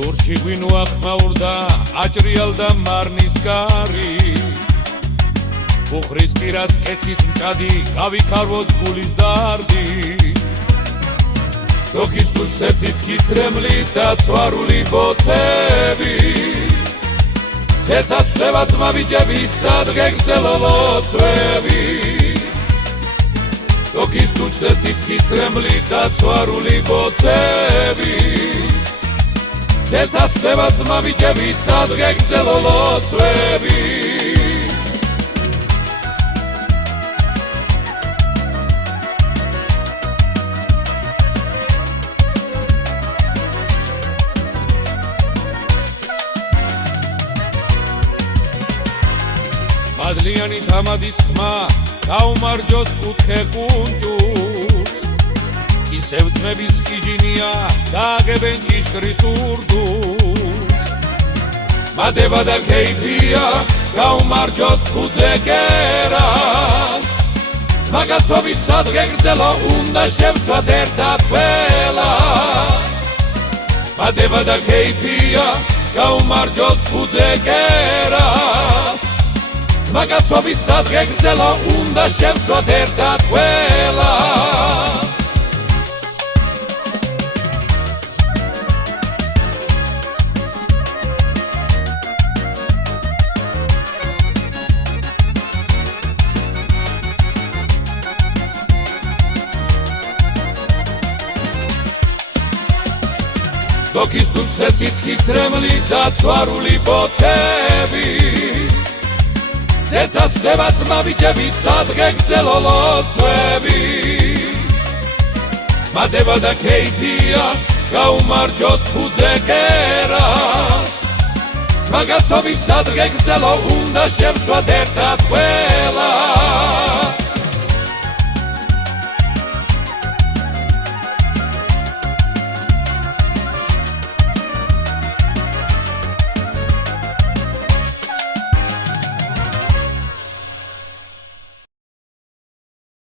Ჟურში ღვინო ახმაურდა აჭრიალდა მარნის გარი ბუხრის პირას კეცის მჭადი გავიქარვოთ გულის დარდი დოქის თუშზე ციცქის რემლი და ცვარული ბოცები სეცაც ხდება ძმა ბიჭები სადღე გრძელო ლოცვები დოქის თუშზე ციცქის რემლი და ცვარული ბოცები სეცაც ხდება ძმა ბიჭები სადღე გრძელო ლოცვები მადლიანი თამადის ხმა გაუმარჯოს კუთხე კუნჭულს ისევ ძმების კიჟინია დააგებენ ჭიშკრის ურდულს მადება და ქეიფია გაუმარჯოს ფუძე კერას ძმაკაცობის სადღე გრძელო უნდა შევსვათ ერთად ყველა მადება და ქეიფია გაუმარჯოს ფუძე კერას ძმაკაცობის სადღე გრძელო უნდა შევსვათ ერთად ყველა დოქის თუშზე ციცქის რემლი და ცვარული ბოცები სეცაც ხდება ძმა ბიჭები სადღე გრძელო ლოცვები მადება და ქეიფია გაუმარჯოს ფუძე კერას ძმაკაცობის სადღე გრძელო უნდა შევსვათ ერთად ყველა